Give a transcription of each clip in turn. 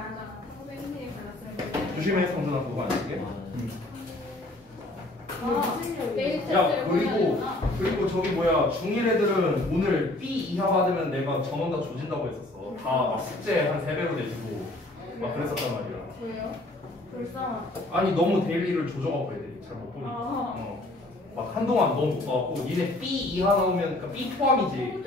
다르잖아. 선생님이 골랐으면 조심해 성준아 그거 안 쓰게. 내일 야 테스트를 그리고 저기 뭐야 중1 애들은 오늘 B 이하 받으면 내가 전원 다 조진다고 했었어. 다 막 숙제 한 3배로 내주고 막 그랬었단 말이야. 왜요? 불쌍하다. 아니 너무 데일리를 조져갖고 애들이 잘 못 보니까. 막 한동안 너무 못 봐갖고 얘네 B 이하 나오면 그러니까 B 포함이지.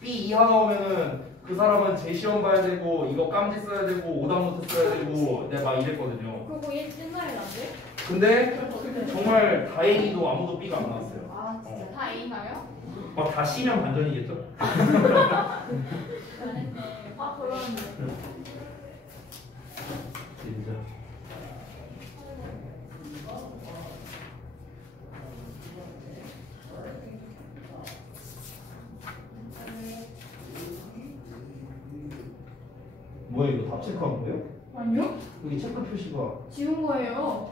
B 이하 나오면은 그 사람은 재시험 봐야 되고 이거 깜지 써야 되고 오답노트 써야 되고 내가 막 이랬거든요. 그거 옛날에 나지? 근데 정말 다행히도 아무도 B가 안 나왔어요. 아 진짜 다 A나요? 막 다 C면 반전이겠죠? 아 그러네. 진짜. 뭐야 이거 답 체크한 거예요? 아니요? 여기 체크 표시가 지운 거예요.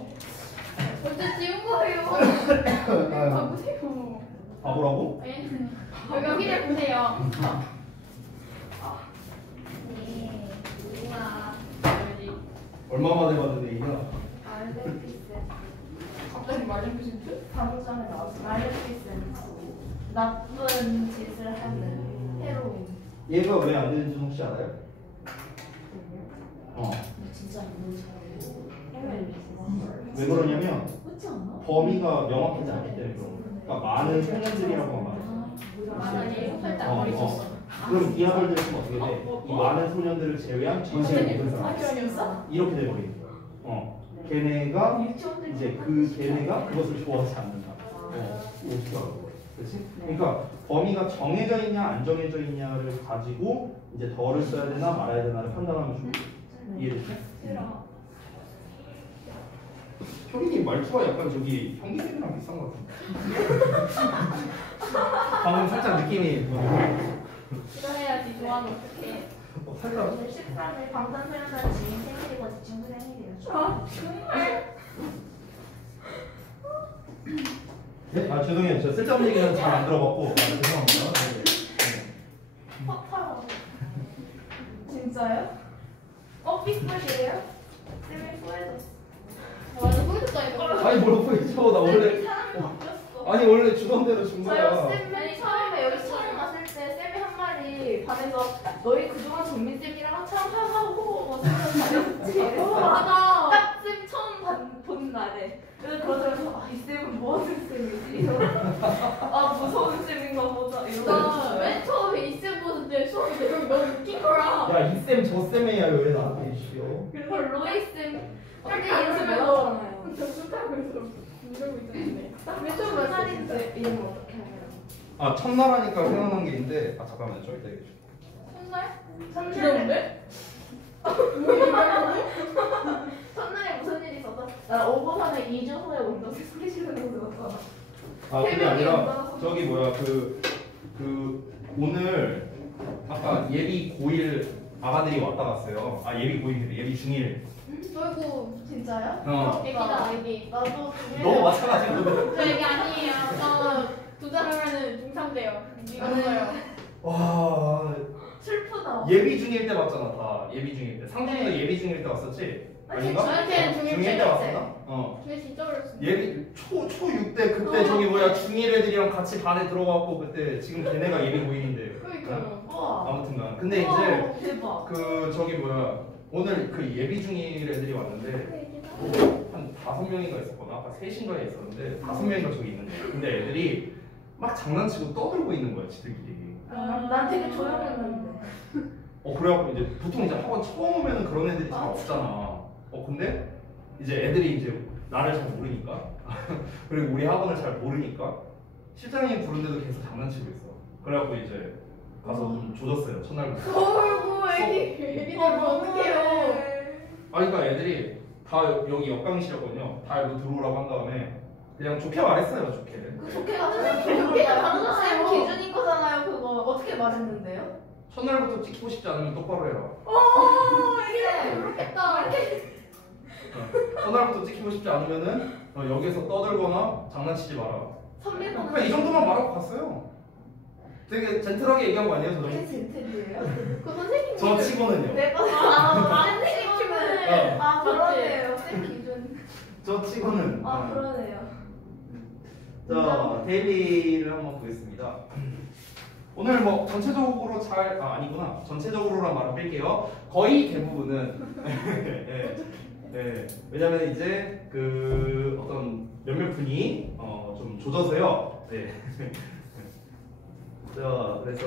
어제 지운 거예요. 가보세요. 바보라고? 여기 여기를 보세요. 네. 우와. 여기. 얼마 만에 받은 A야? 말레피센. 갑자기 말레피센트? 방금 전에 나왔어. 말레피센트. 나쁜 짓을 하는 헤로인. 얘가 왜 안 되는지 혹시 알아요? 진짜 너무 잘해. 왜 그러냐면 그렇지 않아? 범위가 명확하지 않기 때문에 그런 거예요. 그러니까 많은 소년들이라고 말했어. 맞아, 얘 후회 때 머리 썼어. 그럼 이 합을 들으면 어떻게 돼? 이 많은 소년들을 제외한 전체 모든 사람 학교였어? 이렇게 돼버리는 거야. 걔네가 이제 걔네가 그것을 좋아하지 않는다. 어떻게 알아? 그렇지? 그러니까 범위가 정해져 있냐 안 정해져 있냐를 가지고 이제 덜을 써야 되나 말아야 되나를 판단하면 좋은 거야. 이해됐지? 형님 말투가 약간 저기 형님이랑 비슷한 것 같은데. 방금 살짝 느낌이 싫어해야지 좋아하면 어떡해. 살짝 오늘 13일 방탄소년단 지인 생일이고 친구 생일이에요. 아 정말? 네? 아 죄송해요. 저 쓸데없는 얘기는 잘 안 들어봤고 죄송합니다. 네. 퍼타워. 진짜요? 삐뿔이에요? 쌤이 후회졌어. 완전 후회됐다니까. 아니 뭘 보이죠? 나 원래 사람이 바뀌었어. 아니 원래 주던 대로 준 저요 거야. 쌤이 처음에 여기 처음 왔을 때 쌤이 한 말이 반에서 너희 그동안 정민쌤이랑 한참 하고 잘했지. 맞아. 딱쌤 처음 본 날에. 그래서 그러면서 이 쌤은 뭐 하는 쌤이지? 무서운 쌤인가 보다. 이러고 맨 처음에 이쌤 보는데 수업이 내용이 너무 웃긴 거야. 야 이 쌤 저 쌤이야 왜 나한테 주시오? 그래서 로이 쌤 어떻게 연습해서 정숙하고 있어. 이러고 있었는데. 맨 처음 첫날인데 말했는데. 이름 어떻게 하나요? 아 첫날하니까 생각난 게 있는데 아 잠깐만 좀 이따 얘기해 줄게. 귀여운데? 첫날에 무슨 일이 있었어? 나 오고 전에 2주 후에 온다고 소리 지르는 거 들었어. 아 그게 아니라 저기 뭐야 그 오늘 아까 예비 고1 아가들이 왔다 갔어요. 아 예비 고1 예비 중1. 아이고 진짜요? 애기다 애기. 나도 너무 마찬가지거든. 저 애기 아니에요. 저 두 달 후면은 중3 돼요. 이거요. 와 슬프다. 예비 중1 때 왔잖아 다 예비 중1 때. 상준이도 예비 중1 때 왔었지? 아닌가? 저한테는 중1 중1 때 왔었나? 근데 진짜 어렸어. 예비 초6 때 그때 저기 뭐야 중1 애들이랑 같이 반에 들어가고 그때 지금 걔네가 예비 고1인데. 그러니까요. 우와. 아무튼간 근데 우와, 이제 대박. 그 저기 뭐야 오늘 그 예비 중1 애들이 왔는데 한 5명인가 있었거든. 아까 3인가 있었는데 5명인가 저기 있는 거야. 근데 애들이 막 장난치고 떠들고 있는 거야 지들끼리. 난 되게 조용했는데. 그래갖고 이제 보통 이제 학원 처음 오면은 그런 애들이 잘 없잖아. 근데 이제 애들이 이제 나를 잘 모르니까 그리고 우리 학원을 잘 모르니까 실장님 부른데도 계속 장난치고 있어. 그래갖고 이제 가서 좀 조졌어요 첫날부터. 어이구 애기 어떡해요. 아니 그러니까 애들이 다 여기 옆강의실이었거든요. 다 여기 들어오라고 한 다음에 그냥 좋게 말했어요. 좋게. 그 좋게가 좋게가 다르잖아요. 쌤 기준인 거잖아요. 그거 어떻게 말했는데요? 첫날부터 찍히고 싶지 않으면 똑바로 해라. 쌤 모르겠다. 첫날부터 찍히고 싶지 않으면은 여기서 떠들거나 장난치지 마라. 선배는 그냥 이 정도만 말하고 갔어요. 되게 젠틀하게 얘기한 거 아니에요, 저 그게 정도? 젠틀이에요? 그 선생님이 저 치고는요. 내가 선생님 저 치고는. 아 그러네요. 자, 데일리를 한번 보겠습니다. 오늘 뭐 전체적으로 아니구나. 전체적으로란 말은 뺄게요. 거의 대부분은 왜냐면 이제 그 어떤 몇몇 분이 좀 조져서요. 네. 자, 그래서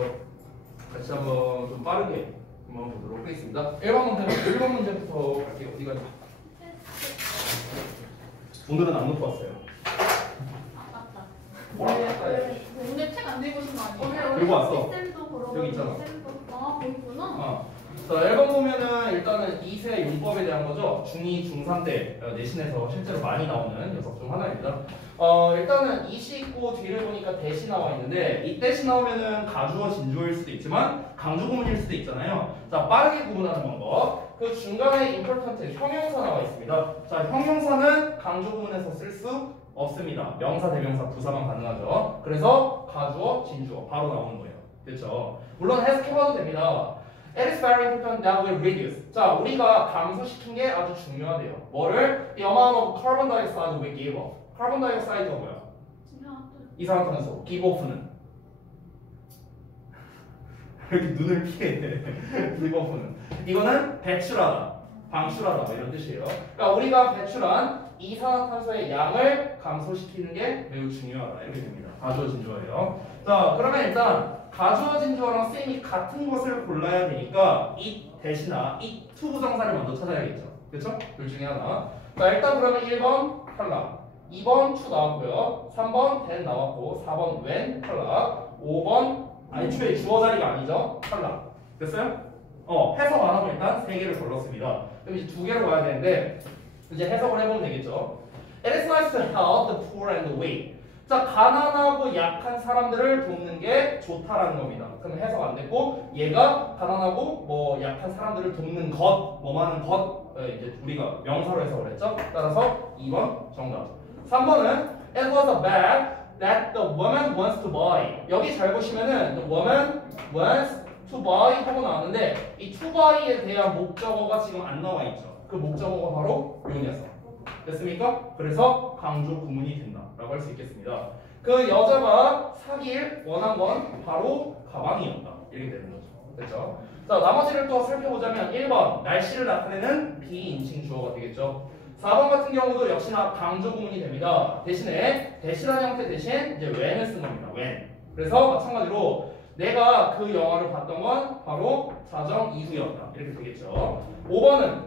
같이 한번 좀 빠르게 한번 보도록 하겠습니다. 1번 문제부터 갈게요. 어디 가죠? 오늘은 안 놓고 왔어요. 오늘 책 안 들고 오신 거 아니에요? 들고 왔어. 쌤도 보러 여기 있잖아. 아, 거기구나. 자, 1번 보면은 일단은 2세 용법에 대한 거죠. 중2, 중3 때 내신에서 실제로 많이 나오는 녀석 중 하나입니다. 일단은 이시 있고 뒤를 보니까 대시 나와 있는데 이 대시 나오면은 가주어, 진주어일 수도 있지만 강조 구문일 수도 있잖아요. 자, 빠르게 구분하는 방법. 그 중간에 important 형용사 나와 있습니다. 자, 형용사는 강조 구문에서 쓸 수 없습니다. 명사, 대명사, 부사만 가능하죠. 그래서 가주어, 진주어 바로 나오는 거예요. 그렇죠? 물론 해석해봐도 됩니다. It is very important that we reduce. 자, 우리가 감소시킨 게 아주 중요하대요. 뭐를? The amount of carbon dioxide we give off. carbon dioxide가 뭐야? 이산화탄소. give off는? 왜 이렇게 눈을 피해? give off는. 이거는 배출하다, 방출하다 뭐 이런 뜻이에요. 그러니까 우리가 배출한 이산화탄소의 양을 감소시키는 게 매우 중요하다. 이렇게 됩니다. 가주어, 진주어예요. 자, 그러면 일단 가주어, 진주어랑 쌤이 같은 것을 골라야 되니까 it 대신나 it to 부정사를 먼저 찾아야겠죠. 그렇죠? 둘 중에 하나. 자, 일단 그러면 1번 탈락, 2번 to 나왔고요, 3번 then 나왔고, 4번 when 탈락, 5번 애초에 주어 자리가 아니죠? 탈락. 됐어요? 해석 안 하고 일단 3개를 걸렀습니다. 그럼 이제 2개로 가야 되는데 이제 해석을 해보면 되겠죠. It is nice to help the poor and the weak. 자, 가난하고 약한 사람들을 돕는 게 좋다라는 겁니다. 그럼 해석 안 됐고, 얘가 가난하고 뭐 약한 사람들을 돕는 것, 뭐하는 것, 이제 우리가 명사로 해석을 했죠. 따라서 2번 정답. 3번은 It was a bag that the woman wants to buy. 여기 잘 보시면은 the woman wants to buy 하고 나왔는데 이 to buy에 대한 목적어가 지금 안 나와 있죠. 그 목적어가 바로 요 녀석. 됐습니까? 그래서 강조 구문이 된다라고 할 수 있겠습니다. 그 여자가 사길 원한 건 바로 가방이었다. 이렇게 되는 거죠. 됐죠? 자, 나머지를 또 살펴보자면 1번 날씨를 나타내는 비인칭 주어가 되겠죠. 4번 같은 경우도 역시나 강조 구문이 됩니다. 대신에 대신한 형태 대신 이제 when을 쓴 겁니다. when. 그래서 마찬가지로 내가 그 영화를 봤던 건 바로 자정 이후였다. 이렇게 되겠죠. 5번은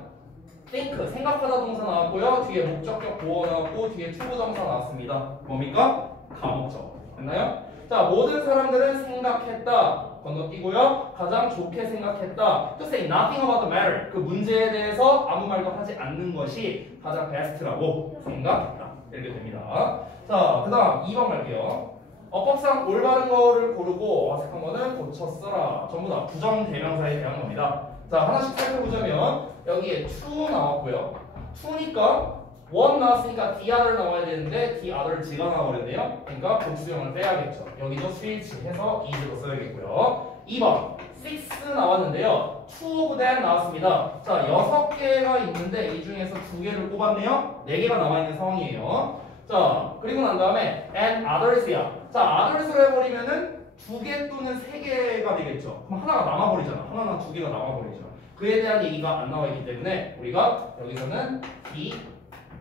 think, 생각하다 동사 나왔고요. 뒤에 목적격 보어 나왔고 뒤에 투부정사 나왔습니다. 뭡니까? 가목적. 됐나요? 자, 모든 사람들은 생각했다. 건너뛰고요. 가장 좋게 생각했다. To say nothing about the matter. 그 문제에 대해서 아무 말도 하지 않는 것이 가장 베스트라고 생각했다. 이렇게 됩니다. 자, 그 다음 2번 갈게요. 어법상 올바른 거를 고르고 어색한 거는 고쳐 써라. 전부 다 부정대명사에 대한 겁니다. 자, 하나씩 살펴보자면 여기에 to 나왔고요. to니까 one 나왔으니까 the other 나와야 되는데 the other 지가 나와버렸네요. 그러니까 복수형을 빼야겠죠. 여기도 switch 해서 is로 써야겠고요. 2번 six 나왔는데요. two of them 나왔습니다. 자, 6개가 있는데 이 중에서 2개를 뽑았네요. 4개가 남아있는 상황이에요. 자, 그리고 난 다음에 and others야. 자, others로 해버리면은 2개 또는 3개가 되겠죠. 그럼 하나가 남아버리잖아. 하나나 2개가 남아버리죠. 그에 대한 얘기가 안 나와 있기 때문에 우리가 여기서는 the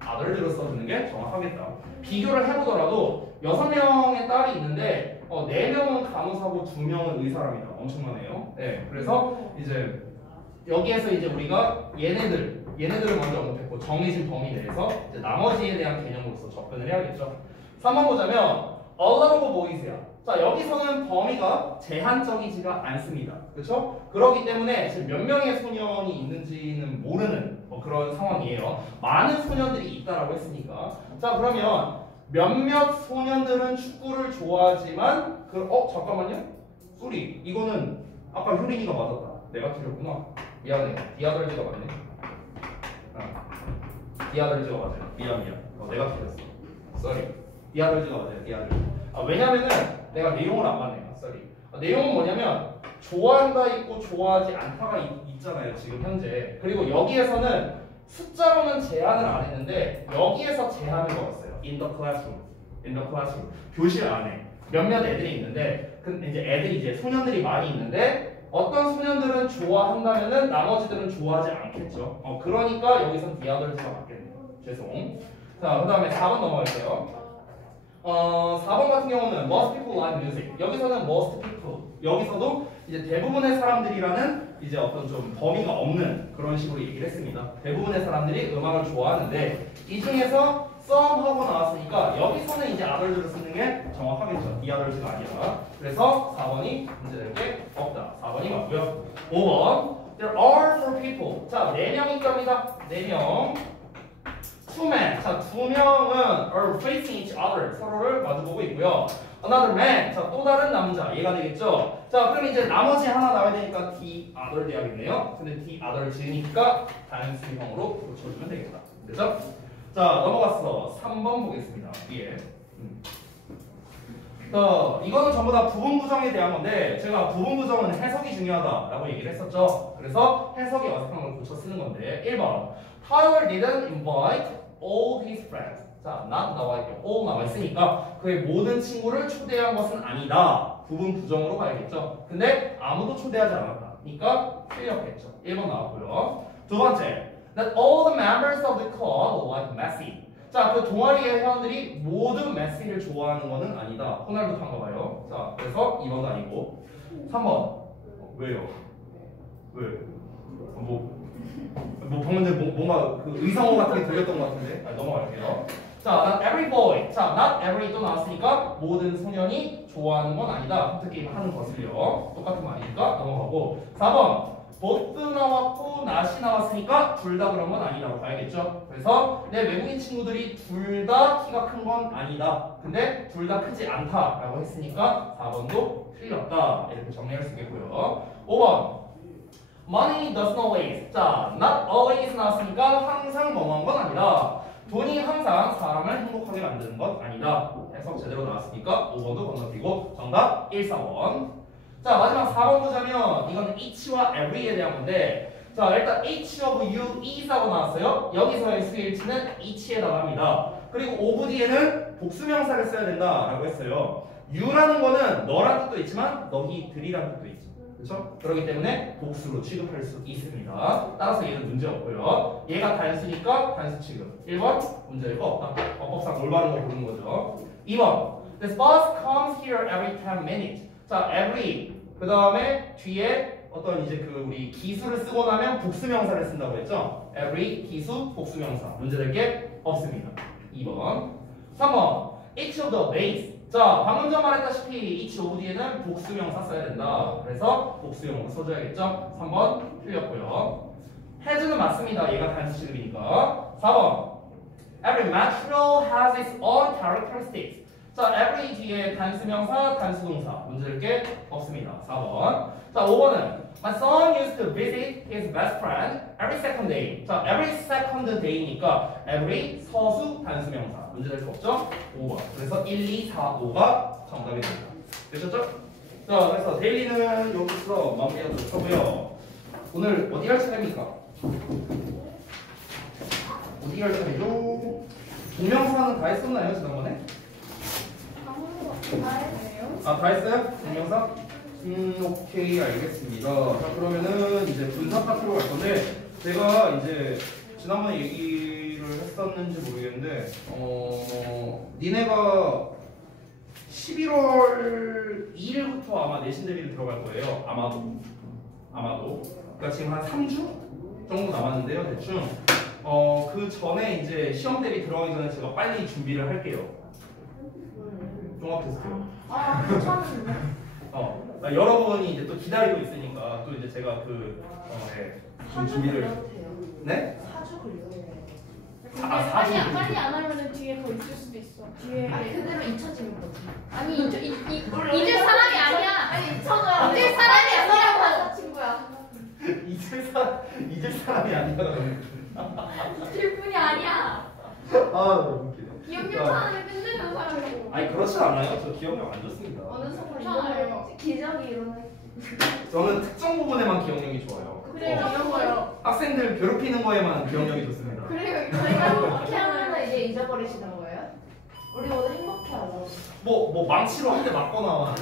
others로 써주는 게 정확하겠다. 비교를 해보더라도 6명의 딸이 있는데 4명은 간호사고 2명은 의사랍니다. 엄청나네요. 네, 그래서 이제 여기에서 이제 우리가 얘네들을 먼저 언급했고 정해진 범위 내에서 이제 나머지에 대한 개념으로서 접근을 해야겠죠. 3번 보자면 a lot of boys야. 자, 여기서는 범위가 제한적이지가 않습니다. 그렇죠? 그렇기 때문에 지금 몇 명의 소년이 있는지는 모르는 그런 상황이에요. 많은 소년들이 있다라고 했으니까. 자, 그러면 몇몇 소년들은 축구를 좋아하지만 잠깐만요. 쏘리. 이거는 아까 효린이가 맞았다. 내가 틀렸구나. 미안해. 디아덜즈가 맞네. 디아덜즈가 맞아요. 미안. 내가 틀렸어. 쏘리. 디아덜즈가 맞아요. 디아덜즈. 왜냐면은 내가 내용을 안 봤네요. 쏘리. 내용은 뭐냐면 좋아한다 있고 좋아하지 않다가 있잖아요. 지금 현재. 그리고 여기에서는 숫자로는 제한을 안 했는데 여기에서 제한을 걸었어요. In the classroom. In the classroom. 교실 안에 몇몇 애들이 있는데 이제 애들이 이제 소년들이 많이 있는데 어떤 소년들은 좋아한다면은 나머지들은 좋아하지 않겠죠. 그러니까 여기선 the others가 맞겠네요. 죄송. 자, 그다음에 4번 넘어갈게요. 4번 같은 경우는 most people like music. 여기서는 most people. 여기서도 이제 대부분의 사람들이라는 이제 어떤 좀 범위가 없는 그런 식으로 얘기를 했습니다. 대부분의 사람들이 음악을 좋아하는데 이 중에서 some 하고 나왔으니까 여기서는 이제 others를 쓰는 게 정확하겠죠. the others가 아니라. 그래서 4번이 문제될 게 없다. 4번이 맞고요. 5번 there are 4 people. 자, 4명이 있답니다. 4명. Two men. 자, 2명은 are facing each other. 서로를 마주보고 있고요. Another man. 자, 또 다른 남자. 얘가 되겠죠. 자, 그럼 이제 나머지 하나 나와야 되니까 the other 돼야겠네요. 근데 the other 지으니까 단수형으로 고쳐주면 되겠다. 됐죠? 자, 넘어갔어. 3번 보겠습니다. 뒤에. 이거는 전부 다 부분 부정에 대한 건데 제가 부분 부정은 해석이 중요하다라고 얘기를 했었죠. 그래서 해석이 어색한 걸 고쳐 쓰는 건데 1번 Tyler didn't invite all his friends. 자, not 나와 있고 all 나와 있으니까 그의 모든 친구를 초대한 것은 아니다. 부분 부정으로 가야겠죠. 근데 아무도 초대하지 않았다. 그러니까 틀렸겠죠. 1번 나왔고요. 두 번째 That all the members of the club like Messi. 자, 그 동아리의 회원들이 모두 메시를 좋아하는 것은 아니다. 호날두인가 봐요. 자, 그래서 2번도 아니고 3번. 왜요? 왜? 방금 전에 뭔가 그 의상어 같은 게 들렸던 것 같은데. 넘어갈게요. 자, not every boy. 자, not every 또 나왔으니까 모든 소년이 좋아하는 건 아니다. 컴퓨터 게임 하는 것을요. 똑같은 말이니까 넘어가고 4번. both 나왔고 not이 나왔으니까 둘 다 그런 건 아니라고 봐야겠죠. 그래서 내 외국인 친구들이 둘 다 키가 큰 건 아니다. 근데 둘 다 크지 않다라고 했으니까 4번도 틀렸다. 이렇게 정리할 수 있겠고요. 5번 money doesn't always. 자, not always 나왔으니까 항상 뭐뭐한 건 아니다. 돈이 항상 사람을 행복하게 만드는 것 아니다. 해석 제대로 나왔으니까 5번도 건너뛰고 정답 1, 4번. 자, 마지막 4번 보자면 이거는 each와 every에 대한 건데 자, 일단 each of you is하고 나왔어요. 여기서의 수일치는 each에다가 합니다. 그리고 of 뒤에는 복수명사를 써야 된다라고 했어요. you라는 거는 너란 뜻도 있지만 너희들이란 뜻도 있죠. 그렇죠? 그렇기 때문에 복수로 취급할 수 있습니다. 따라서 얘는 문제 없고요. 얘가 단수니까 단수 취급. 1번 문제일 거 없다. 법상 올바른 거 고르는 거죠. 2번 This bus comes here every 10 minutes. 자, every 그 다음에 뒤에 어떤 이제 그 우리 기수를 쓰고 나면 복수명사를 쓴다고 했죠. every 기수 복수명사 문제될 게 없습니다. 2번 3번 each of the base. 자, 방금 전 말했다시피 each of 뒤에는 복수명사 써야 된다. 그래서 복수형으로 써줘야겠죠. 3번 틀렸고요. has는 맞습니다. 얘가 단수 취급이니까. 4번 every material has its own characteristics. 자, every 뒤에 단수명사, 단수동사 문제될 게 없습니다. 4번. 자, 5번은 My son used to visit his best friend every second day. 자, every second day니까 every 서수 단수명사 문제될 거 없죠? 5번. 그래서 1, 2, 4, 5가 정답이 됩니다. 되셨죠? 자, 그래서 데일리는 여기서 마무리하도록 하고요. 오늘 어디 갈 차례입니까? 어디 갈 차례죠? 동명사는 다 했었나요, 지난번에? 다 했어요? 동명사? 오케이, 알겠습니다. 자, 그러면은 이제 분사 파트로 갈 건데, 제가 이제 지난번에 얘기를 했었는지 모르겠는데, 니네가 11월 2일부터 아마 내신 대비를 들어갈 거예요. 아마도. 그러니까 지금 한 3주 정도 남았는데요, 대충. 그 전에 이제 시험 대비 들어가기 전에 제가 빨리 준비를 할게요. 종합 테스트요. 아, 괜찮은데. 여러분이 이제 또 기다리고 있으니까 또 이제 제가 좀 준비를. 네? 4주 걸려요. 빨리 안 하면은 뒤에 더 있을 수도 있어. 뒤에. 아니 그대로 잊혀지는 거지. 아니 잊을 사람이 아니야. 아니 잊혀져야 잊을 사람이 아니라고. 아니야 친구야. 잊을 사람이 아니야. 잊을 뿐이 아니야. 너무 웃기네. 기억력 하나를 끝내는 사람이고. 아니 그렇지 않아요. 저 기억력 안 좋습니다. 어느 순간 괜찮아요. 기적이 일어나. 저는 특정 부분에만 기억력이 좋아요. 그래요, 이런 거요. 학생들 괴롭히는 거에만 기억력이 좋습니다. 그래요, 저희가 이거. 행복해 하면 이제 잊어버리시는 거예요? 우리 모두 행복해 하자. 뭐 망치로 한 대 맞거나.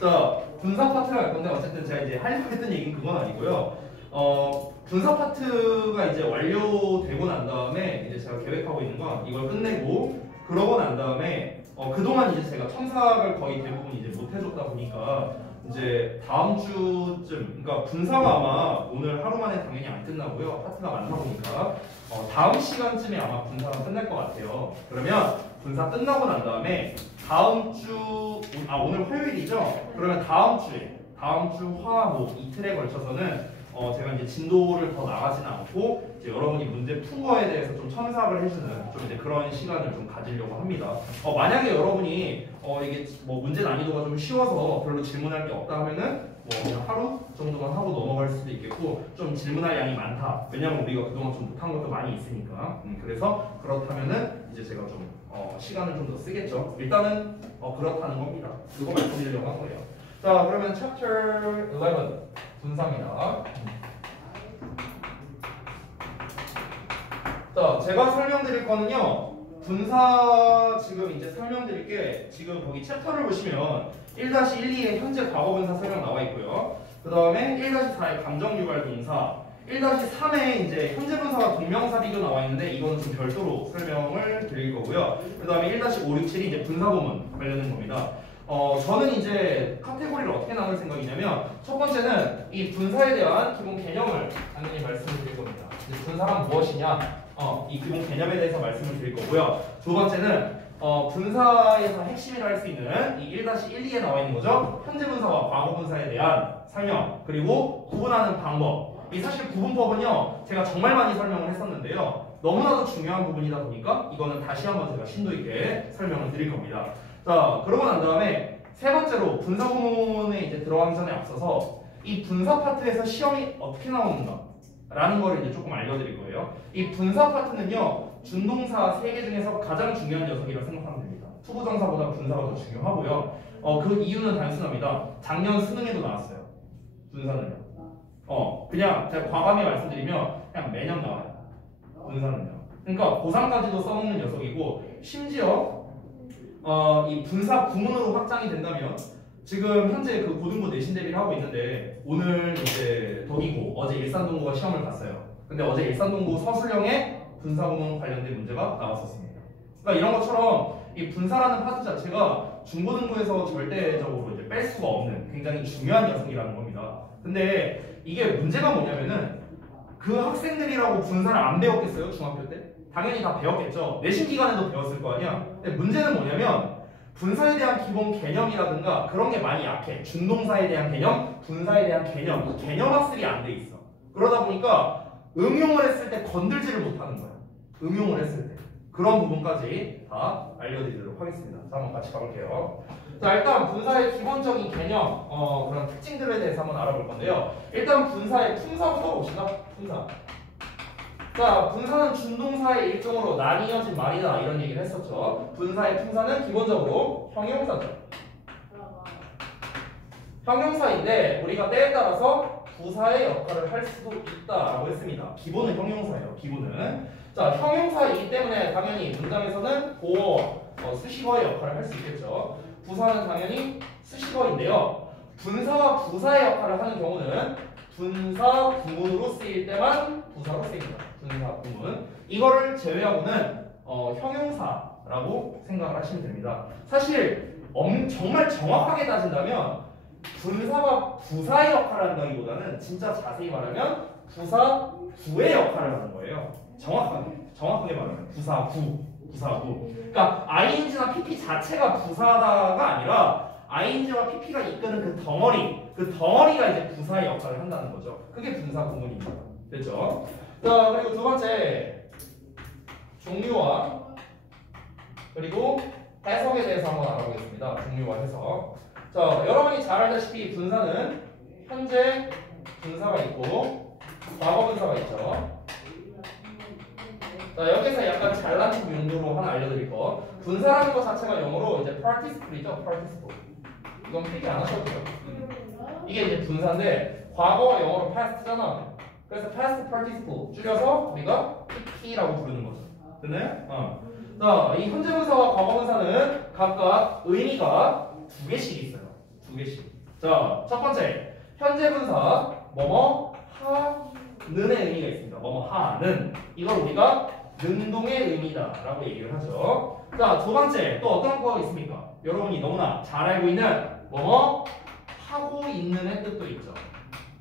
자, 분사 파트를 할 건데 어쨌든 제가 이제 하려고 했던 얘기는 그건 아니고요. 분사 파트가 이제 완료되고 난 다음에 이제 제가 계획하고 있는 건 이걸 끝내고 그러고 난 다음에 그동안 이제 제가 첨삭을 거의 대부분 이제 못 해줬다 보니까 이제 다음 주쯤, 그러니까 분사가 아마 오늘 하루 만에 당연히 안 끝나고요. 파트가 많다 보니까 다음 시간쯤에 아마 분사가 끝날 것 같아요. 그러면 분사 끝나고 난 다음에 다음 주, 오늘 화요일이죠? 그러면 다음 주 화, 목 이틀에 걸쳐서는 제가 이제 진도를 더 나가지는 않고 이제 여러분이 문제 푼 거에 대해서 좀 첨삭을 해주는 좀 이제 그런 시간을 좀 가지려고 합니다. 만약에 여러분이 이게 뭐 문제 난이도가 좀 쉬워서 별로 질문할 게 없다 하면은 뭐 그냥 하루 정도만 하고 넘어갈 수도 있겠고 좀 질문할 양이 많다. 왜냐면 우리가 그동안 좀 못한 것도 많이 있으니까. 그래서 그렇다면은 이제 제가 좀 시간을 좀 더 쓰겠죠. 일단은 그렇다는 겁니다. 그거 말씀드리려고 한 거예요. 자, 그러면 chapter 11 분사입니다. 자, 제가 설명드릴 거는요. 분사 지금 이제 설명드릴 게 지금 거기 챕터를 보시면 1-1,2의 현재 과거 분사 설명 나와 있고요. 그 다음에 1-4의 감정 유발 동사, 1-3에 이제 현재 분사와 동명사 비교 나와 있는데 이거는 좀 별도로 설명을 드릴 거고요. 그 다음에 1-5, 6, 7이 이제 분사 구문 관련된 겁니다. 저는 이제 카테고리를 어떻게 나눌 생각이냐면 첫 번째는 이 분사에 대한 기본 개념을 당연히 말씀을 드릴 겁니다. 이제 분사란 무엇이냐? 이 기본 개념에 대해서 말씀을 드릴 거고요. 두 번째는 분사에서 핵심이라 할 수 있는 이 1-1,2에 나와 있는 거죠. 현재 분사와 과거 분사에 대한 설명, 그리고 구분하는 방법. 이 사실 구분법은요, 제가 정말 많이 설명을 했었는데요. 너무나도 중요한 부분이다 보니까 이거는 다시 한번 제가 심도 있게 설명을 드릴 겁니다. 자, 그러고 난 다음에 세 번째로 분사 구문에 이제 들어가기 전에 앞서서 이 분사 파트에서 시험이 어떻게 나오는가 라는 거를 이제 조금 알려드릴 거예요. 이 분사 파트는요, 준동사 3개 중에서 가장 중요한 녀석이라고 생각하면 됩니다. 투부정사보다 분사가 더 중요하고요. 그 이유는 단순합니다. 작년 수능에도 나왔어요. 분사는요. 그냥 제가 과감히 말씀드리면 그냥 매년 나와요. 분사는요. 그러니까 고3까지도 써먹는 녀석이고 심지어 이 분사 구문으로 확장이 된다면 지금 현재 그 고등부 내신 대비를 하고 있는데 오늘 이제 덕이고 어제 일산동고가 시험을 봤어요. 근데 어제 일산동고 서술형에 분사 구문 관련된 문제가 나왔었습니다. 그러니까 이런 것처럼 이 분사라는 파트 자체가 중고등부에서 절대적으로 이제 뺄 수가 없는 굉장히 중요한 녀석이라는 겁니다. 근데 이게 문제가 뭐냐면은 그 학생들이라고 분사를 안 배웠겠어요? 중학교 때? 당연히 다 배웠겠죠. 내신 기간에도 배웠을 거 아니야. 근데 문제는 뭐냐면 분사에 대한 기본 개념이라든가 그런 게 많이 약해. 준동사에 대한 개념, 분사에 대한 개념, 이 개념 학습이 안 돼 있어. 그러다 보니까 응용을 했을 때 건들지를 못하는 거야. 응용을 했을 때. 그런 부분까지 다 알려드리도록 하겠습니다. 자, 한번 같이 가볼게요. 자, 일단 분사의 기본적인 개념, 그런 특징들에 대해서 한번 알아볼 건데요. 일단 분사의 품사부터 봅시다. 품사. 자, 분사는 준동사의 일종으로 나뉘어진 말이다 이런 얘기를 했었죠. 분사의 품사는 기본적으로 형용사죠. 형용사인데 우리가 때에 따라서 부사의 역할을 할 수도 있다라고 했습니다. 기본은 형용사예요. 기본은. 자, 형용사이기 때문에 당연히 문장에서는 보어, 수식어의 역할을 할 수 있겠죠. 부사는 당연히 수식어인데요. 분사와 부사의 역할을 하는 경우는 분사 구문으로 쓰일 때만 부사로 쓰입니다. 분사 구문. 이거를 제외하고는 형용사라고 생각을 하시면 됩니다. 사실 정말 정확하게 따진다면 분사가 부사의 역할을 한다기보다는 진짜 자세히 말하면 부사 구의 역할을 하는 거예요. 정확하게 말하면 부사 구. 그러니까 ing나 pp 자체가 부사다가 아니라 ing와 pp가 이끄는 그 덩어리가 이제 부사의 역할을 한다는 거죠. 그게 분사 구문입니다. 됐죠? 자, 그리고 두 번째 종류와 그리고 해석에 대해서 한번 알아보겠습니다. 종류와 해석. 자, 여러분이 잘 알다시피 분사는 현재 분사가 있고 과거 분사가 있죠. 자, 여기서 약간 잘난 용도로 하나 알려드릴 거. 분사라는 것 자체가 영어로 이제 participle이죠. participle. 이건 필기 안 하셔도 돼요. 이게 이제 분사인데 과거 영어로 past잖아. 그래서 past participle 줄여서 우리가 pp라고 부르는 거죠. 됐나요? 자, 이 현재 분사와 과거 분사는 각각 의미가 두 개씩 있어요. 두 개씩. 자, 첫 번째 현재 분사 뭐뭐 하는의 의미가 있습니다. 뭐뭐 하는 이걸 우리가 능동의 의미다라고 얘기를 하죠. 자, 두 번째 또 어떤 거 있습니까? 여러분이 너무나 잘 알고 있는 뭐뭐 하고 있는의 뜻도 있죠.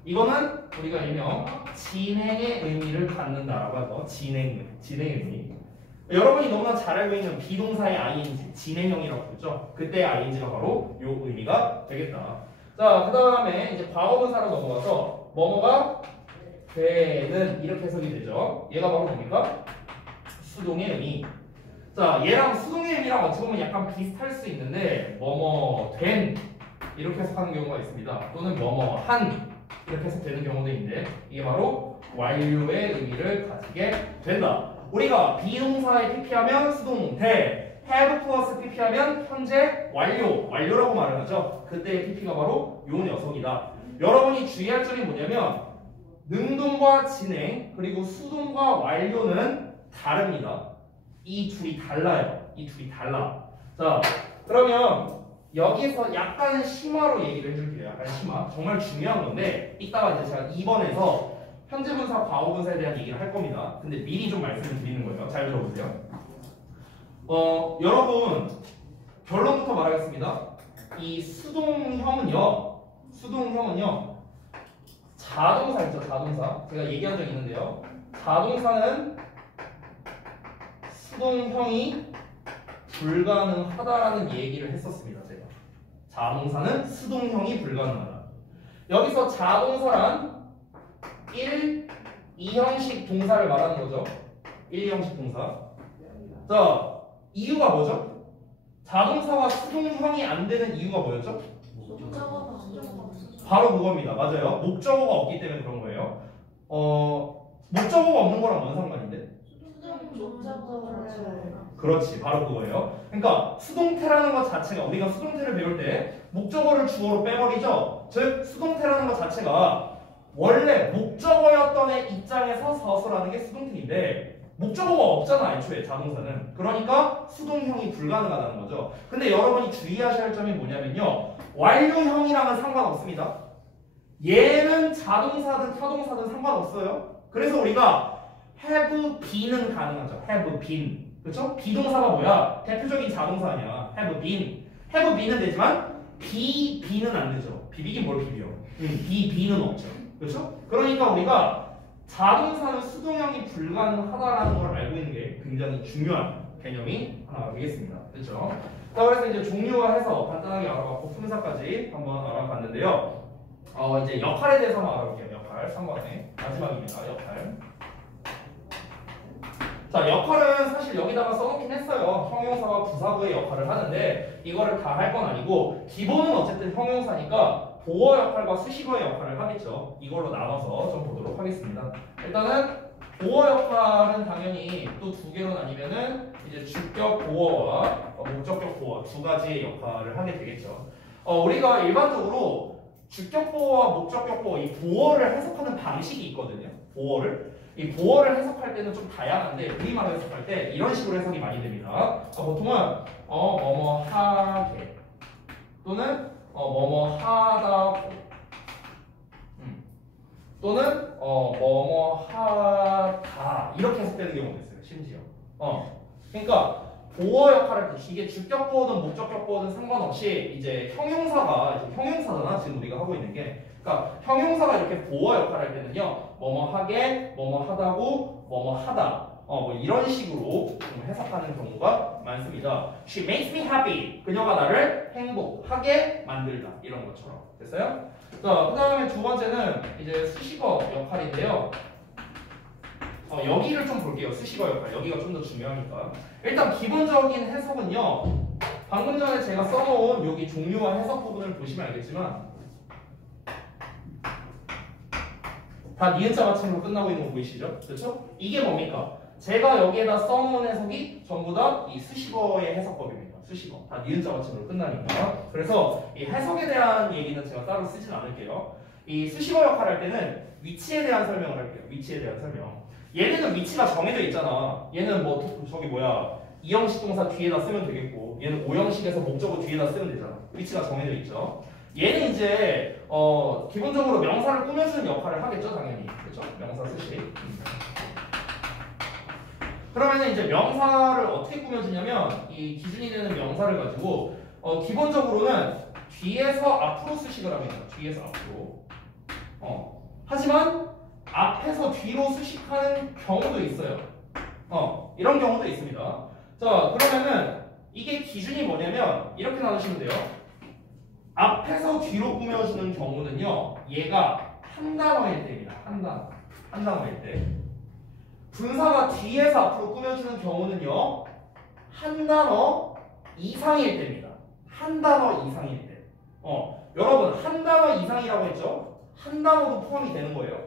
이거는 우리가 일명 진행의 의미를 갖는다라고 하죠. 진행의 의미. 여러분이 너무나 잘 알고 있는 비동사의 ing, 진행형이라고 부르죠. 그때 ing가 바로 요 의미가 되겠다. 자, 그 다음에 이제 과거분사로 넘어가서 뭐뭐가 되는 이렇게 해석이 되죠. 얘가 바로 뭡니까? 수동의 의미. 자, 얘랑 수동의 의미랑 어찌 보면 약간 비슷할 수 있는데 뭐뭐 된 이렇게 해석하는 경우가 있습니다. 또는 뭐뭐 한 이렇게 해석되는 경우도 있는데 이게 바로 완료의 의미를 가지게 된다. 우리가 비동사에 pp하면 수동 대, have 플러스 pp하면 현재 완료라고 말을 하죠. 그때의 pp가 바로 요 녀석이다. 여러분이 주의할 점이 뭐냐면 능동과 진행 그리고 수동과 완료는 다릅니다. 이 둘이 달라요. 이 둘이 달라. 자, 그러면 여기서 약간 심화로 얘기를 해줄게요. 약간 심화. 정말 중요한 건데 이따가 이제 제가 2번에서 현재 분사, 과거 분사에 대한 얘기를 할 겁니다. 근데 미리 좀 말씀을 드리는 거예요. 잘 들어보세요. 여러분 결론부터 말하겠습니다. 이 수동형은요. 자동사 있죠, 자동사. 제가 얘기한 적이 있는데요. 자동사는 수동형이 불가능하다라는 얘기를 했었습니다, 제가. 자동사는 수동형이 불가능하다. 여기서 자동사란 1, 2형식 동사를 말하는 거죠. 1형식 동사. 자, 이유가 뭐죠? 자동사가 수동형이 안 되는 이유가 뭐였죠? 바로 그겁니다. 맞아요. 목적어가 없기 때문에 그런 거예요. 목적어가 없는 거랑 뭔 상관인데? 그렇지, 바로 그거예요. 그러니까 수동태라는 것 자체가 우리가 수동태를 배울 때 목적어를 주어로 빼버리죠. 즉 수동태라는 것 자체가 원래 목적어였던 애 입장에서 서술하는 게 수동태인데 목적어가 없잖아, 애초에 자동사는. 그러니까 수동형이 불가능하다는 거죠. 근데 여러분이 주의하셔야 할 점이 뭐냐면요, 완료형이랑은 상관없습니다. 얘는 자동사든 타동사든 상관없어요. 그래서 우리가 have been은 가능하죠. have been. 그렇죠? 비동사가 뭐야? 대표적인 자동사 아니야. have been. have been은 되지만 be, be는 안 되죠. 비비긴 뭘 비벼. be, be는 없죠. 그렇죠? 그러니까 우리가 자동사는 수동형이 불가능하다라는 걸 알고 있는 게 굉장히 중요한 개념이 하나 되겠습니다. 그렇죠? 자, 그래서 이제 종류화해서 간단하게 알아봤고 품사까지 한번 알아봤는데요. 이제 역할에 대해서 한번 알아볼게요. 역할 3번에 마지막입니다. 역할. 자, 역할은 사실 여기다가 써놓긴 했어요. 형용사와 부사구의 역할을 하는데 이거를 다 할 건 아니고 기본은 어쨌든 형용사니까 보어 역할과 수식어의 역할을 하겠죠. 이걸로 나눠서 좀 보도록 하겠습니다. 일단은 보어 역할은 당연히 또 두 개로 나뉘면은 이제 주격 보어와 목적격 보어 두 가지의 역할을 하게 되겠죠. 우리가 일반적으로 주격 보어와 목적격 보어 이 보어를 해석하는 방식이 있거든요. 이 보어를 해석할 때는 좀 다양한데 우리말로 해석할 때 이런 식으로 해석이 많이 됩니다. 보통은 뭐뭐 하게 또는 뭐뭐 하다고 또는 뭐뭐 하다 이렇게 해석되는 경우도 있어요. 심지어 그러니까 보어 역할을 이게 주격 보어든 목적격 보어든 상관없이 이제 형용사잖아 지금 우리가 하고 있는 게. 그러니까 형용사가 이렇게 보어 역할을 할 때는요, 뭐뭐 하게, 뭐뭐 하다고, 뭐뭐 하다, 뭐 이런 식으로 좀 해석하는 경우가 많습니다. She makes me happy. 그녀가 나를 행복하게 만들다. 이런 것처럼 됐어요? 자, 그다음에 두 번째는 이제 수식어 역할인데요. 여기를 좀 볼게요. 수식어 역할. 여기가 좀 더 중요하니까. 일단 기본적인 해석은요. 방금 전에 제가 써놓은 여기 종류와 해석 부분을 보시면 알겠지만 다 니은자 받침으로 끝나고 있는 거 보이시죠? 그렇죠? 이게 뭡니까? 제가 여기에다 써놓은 해석이 전부 다 이 수식어의 해석법입니다. 수식어. 다 니은자 받침으로 끝나니까. 그래서 이 해석에 대한 얘기는 제가 따로 쓰진 않을게요. 이 수식어 역할을 할 때는 위치에 대한 설명을 할게요. 위치에 대한 설명. 얘네는 위치가 정해져 있잖아. 얘는 뭐 저기 뭐야 이형식 동사 뒤에다 쓰면 되겠고, 얘는 오형식에서 목적어 뒤에다 쓰면 되잖아. 위치가 정해져 있죠. 얘는 이제 기본적으로 명사를 꾸며주는 역할을 하겠죠, 당연히. 그렇죠? 명사 수식. 그러면 이제 명사를 어떻게 꾸며주냐면 이 기준이 되는 명사를 가지고 기본적으로는 뒤에서 앞으로 수식을 합니다. 뒤에서 앞으로. 하지만 앞에서 뒤로 수식하는 경우도 있어요. 이런 경우도 있습니다. 자, 그러면은 이게 기준이 뭐냐면 이렇게 나누시면 돼요. 앞에서 뒤로 꾸며주는 경우는요, 얘가 한 단어일 때입니다. 한 단어일 때. 분사가 뒤에서 앞으로 꾸며주는 경우는요, 한 단어 이상일 때입니다. 한 단어 이상일 때. 여러분, 한 단어 이상이라고 했죠? 한 단어도 포함이 되는 거예요.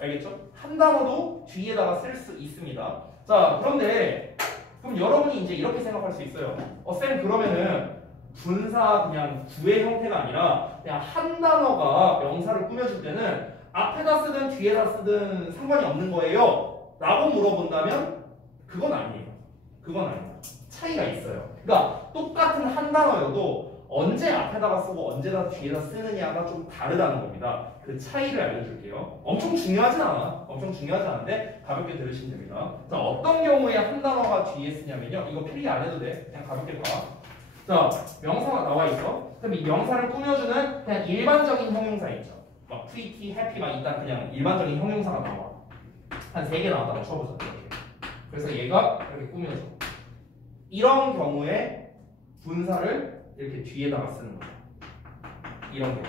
알겠죠? 한 단어도 뒤에다가 쓸 수 있습니다. 자, 그런데 그럼 여러분이 이제 이렇게 생각할 수 있어요. 쌤, 그러면은 분사 그냥 구의 형태가 아니라 그냥 한 단어가 명사를 꾸며줄 때는 앞에다 쓰든 뒤에다 쓰든 상관이 없는 거예요? 라고 물어본다면 그건 아니에요. 그건 아니에요. 차이가 있어요. 그러니까 똑같은 한 단어여도 언제 앞에다가 쓰고 언제다 뒤에다 쓰느냐가 좀 다르다는 겁니다. 그 차이를 알려줄게요. 엄청 중요하진 않아. 엄청 중요하지 않은데 가볍게 들으시면 됩니다. 자, 어떤 경우에 한 단어가 뒤에 쓰냐면요. 이거 필기 안 해도 돼. 그냥 가볍게 봐. 자, 명사가 나와 있어. 그럼 이 명사를 꾸며주는 그냥 일반적인 형용사 있죠. 막 pretty, happy 막 일단 그냥 일반적인 형용사가 나와. 한 3개 나왔다고 쳐보자. 이렇게. 그래서 얘가 이렇게 꾸며줘. 이런 경우에 분사를 이렇게 뒤에다가 쓰는 거야. 이런 경우.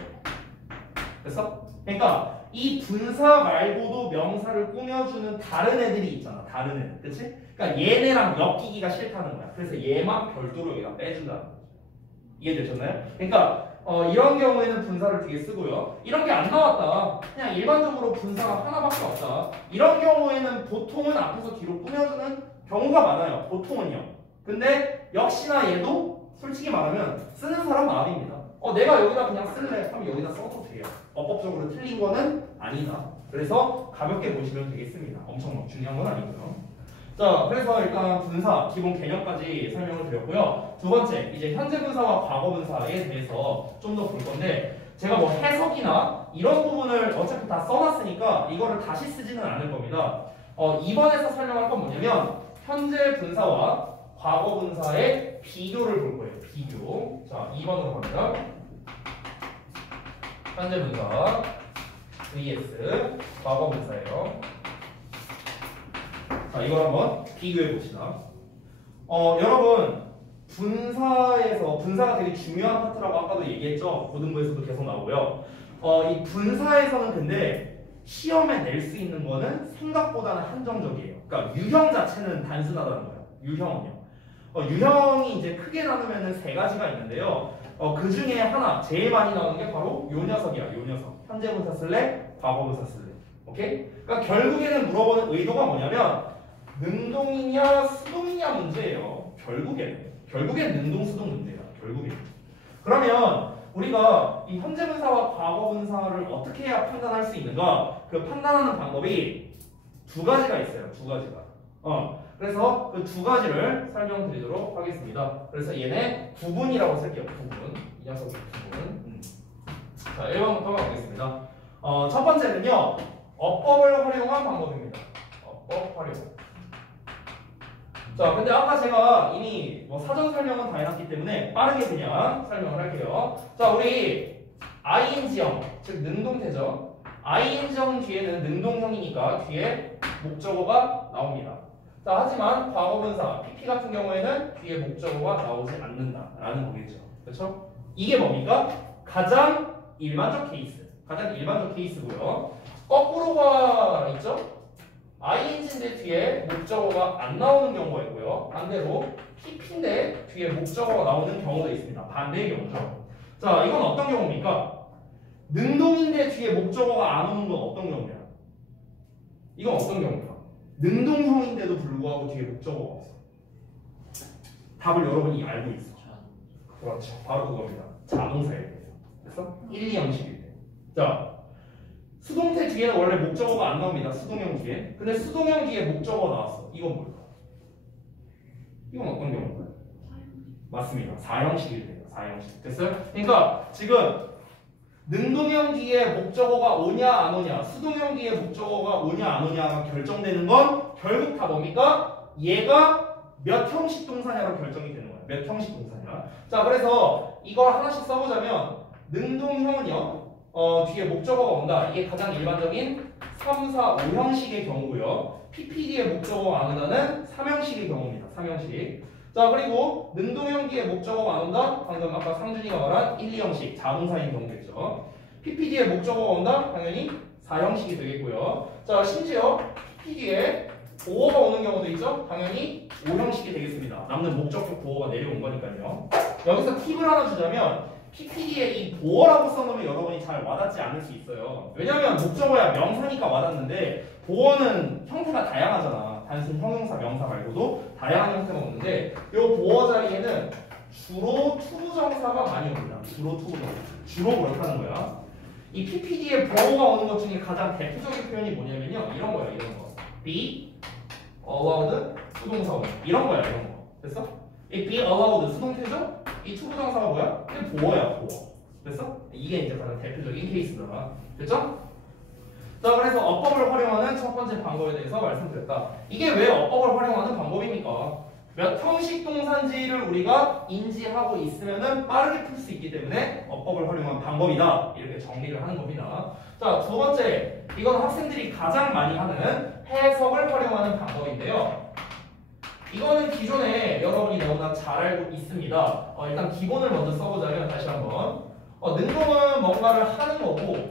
됐어? 그러니까 이 분사 말고도 명사를 꾸며주는 다른 애들이 있잖아. 다른 애들. 그치? 그러니까 얘네랑 엮이기가 싫다는 거야. 그래서 얘만 별도로 여기다 빼준다는 거죠. 이해되셨나요? 그러니까 이런 경우에는 분사를 뒤에 쓰고요. 이런 게 안 나왔다. 그냥 일반적으로 분사가 하나밖에 없다. 이런 경우에는 보통은 앞에서 뒤로 꾸며주는 경우가 많아요. 보통은요. 근데 역시나 얘도 솔직히 말하면 쓰는 사람 마음입니다. 내가 여기다 그냥 쓸래 하면 여기다 써도 돼요. 어법적으로 틀린 거는 아니다. 그래서 가볍게 보시면 되겠습니다. 엄청 막 중요한 건 아니고요. 자, 그래서 일단 분사 기본 개념까지 설명을 드렸고요. 두 번째, 이제 현재 분사와 과거 분사에 대해서 좀 더 볼 건데, 제가 뭐 해석이나 이런 부분을 어차피 다 써놨으니까 이거를 다시 쓰지는 않을 겁니다. 이번에서 설명할 건 뭐냐면 현재 분사와 과거 분사의 비교를 볼 거예요. 비교. 자, 2번으로 갑니다. 현재 분사 vs 과거 분사예요. 자, 이걸 한번 비교해 봅시다. 여러분, 분사가 되게 중요한 파트라고 아까도 얘기했죠. 고등부에서도 계속 나오고요. 이 분사에서는 근데 시험에 낼 수 있는 거는 생각보다는 한정적이에요. 그러니까 유형 자체는 단순하다는 거예요. 유형은요. 유형이 이제 크게 나누면 3가지가 있는데요. 그 중에 하나 제일 많이 나오는 게 바로 요 녀석이야. 요 녀석. 현재 분사 쓸래? 과거 분사 쓸래? 오케이? 그러니까 결국에는 물어보는 의도가 뭐냐면 능동이냐 수동이냐 문제예요. 결국엔 능동 수동 문제야. 결국엔. 그러면 우리가 이 현재 분사와 과거 분사를 어떻게 해야 판단할 수 있는가? 그 판단하는 방법이 2가지가 있어요. 2가지가. 그래서 그 2가지를 설명드리도록 하겠습니다. 그래서 얘네 구분이라고 쓸게요. 구분. 이 녀석 구분. 자, 1번부터 가보겠습니다. 첫 번째는요. 어법을 활용한 방법입니다. 어법 활용. 자, 근데 아까 제가 이미 뭐 사전 설명은 다 해놨기 때문에 빠르게 그냥 설명을 할게요. 자, 우리 ing형, 즉 능동태죠. ing형 뒤에는 능동형이니까 뒤에 목적어가 나옵니다. 자, 하지만 과거분사 PP 같은 경우에는 뒤에 목적어가 나오지 않는다라는 거겠죠. 그렇죠? 이게 뭡니까? 가장 일반적 케이스. 가장 일반적 케이스고요. 거꾸로가 있죠? ing인데 뒤에 목적어가 안 나오는 경우가 있고요. 반대로 PP인데 뒤에 목적어가 나오는 경우도 있습니다. 반대의 경우죠. 자, 이건 어떤 경우입니까? 능동인데 뒤에 목적어가 안 오는 건 어떤 경우냐? 이건 어떤 경우입니까? 능동형인데도 불구하고 뒤에 목적어가 없어. 답을 여러분이 알고 있어. 그렇죠. 바로 그겁니다. 자동사일 때요. 됐어? 1, 2 형식일 때. 자, 수동태 뒤에는 원래 목적어가 안 나옵니다. 수동형 뒤에. 근데 수동형 뒤에 목적어가 나왔어. 이건 뭘까? 이건 어떤 경우인가요? 맞습니다. 4형식일 때요. 4형식. 됐어요? 그러니까 지금 능동형 뒤에 목적어가 오냐 안 오냐, 수동형 뒤에 목적어가 오냐 안 오냐가 결정되는 건 결국 다 뭡니까? 얘가 몇 형식 동사냐로 결정이 되는 거야. 몇 형식 동사냐. 자, 그래서 이걸 하나씩 써보자면 능동형은요. 뒤에 목적어가 온다. 이게 가장 일반적인 3, 4, 5형식의 경우고요. PPD에 목적어가 안 온다는 3형식의 경우입니다. 3형식. 자, 그리고 능동형 뒤에 목적어가 안 온다. 방금 아까 상준이가 말한 1, 2형식 자동사인 경우겠죠. PPD에 목적어가 온다. 당연히 4형식이 되겠고요. 자, 심지어 PPD에 보어가 오는 경우도 있죠. 당연히 5형식이 되겠습니다. 남는 목적격 보어가 내려온 거니까요. 여기서 팁을 하나 주자면 PPD에 이 보어라고 써놓으면 여러분이 잘 와닿지 않을 수 있어요. 왜냐면 목적어야 명사니까 와닿는데 보어는 형태가 다양하잖아. 단순 형용사, 명사 말고도 다양한 형태가 오는데 이 보어 자리에는 주로 투부정사가 많이 옵니다. 주로 투부정사. 주로 그렇다는 거야. 이 PPD에 보어가 오는 것 중에 가장 대표적인 표현이 뭐냐면요. 이런 거예요. 이런 거. be allowed 수동사 이런 거야. 이런 거. 됐어? 이 be allowed 수동태죠? 이 투부정사가 뭐야? 이게 보어야. 보어. 됐어? 이게 이제 가장 대표적인 케이스다. 됐죠? 자, 그래서 어법을 활용하는 첫 번째 방법에 대해서 말씀드렸다. 이게 왜 어법을 활용하는 방법입니까? 몇 형식 동사인지를 우리가 인지하고 있으면은 빠르게 풀 수 있기 때문에 어법을 활용한 방법이다. 이렇게 정리를 하는 겁니다. 자, 두 번째, 이건 학생들이 가장 많이 하는 해석을 활용하는 방법인데요. 이거는 기존에 여러분이 너무나 잘 알고 있습니다. 일단 기본을 먼저 써보자면 다시 한번 능동은 뭔가를 하는 거고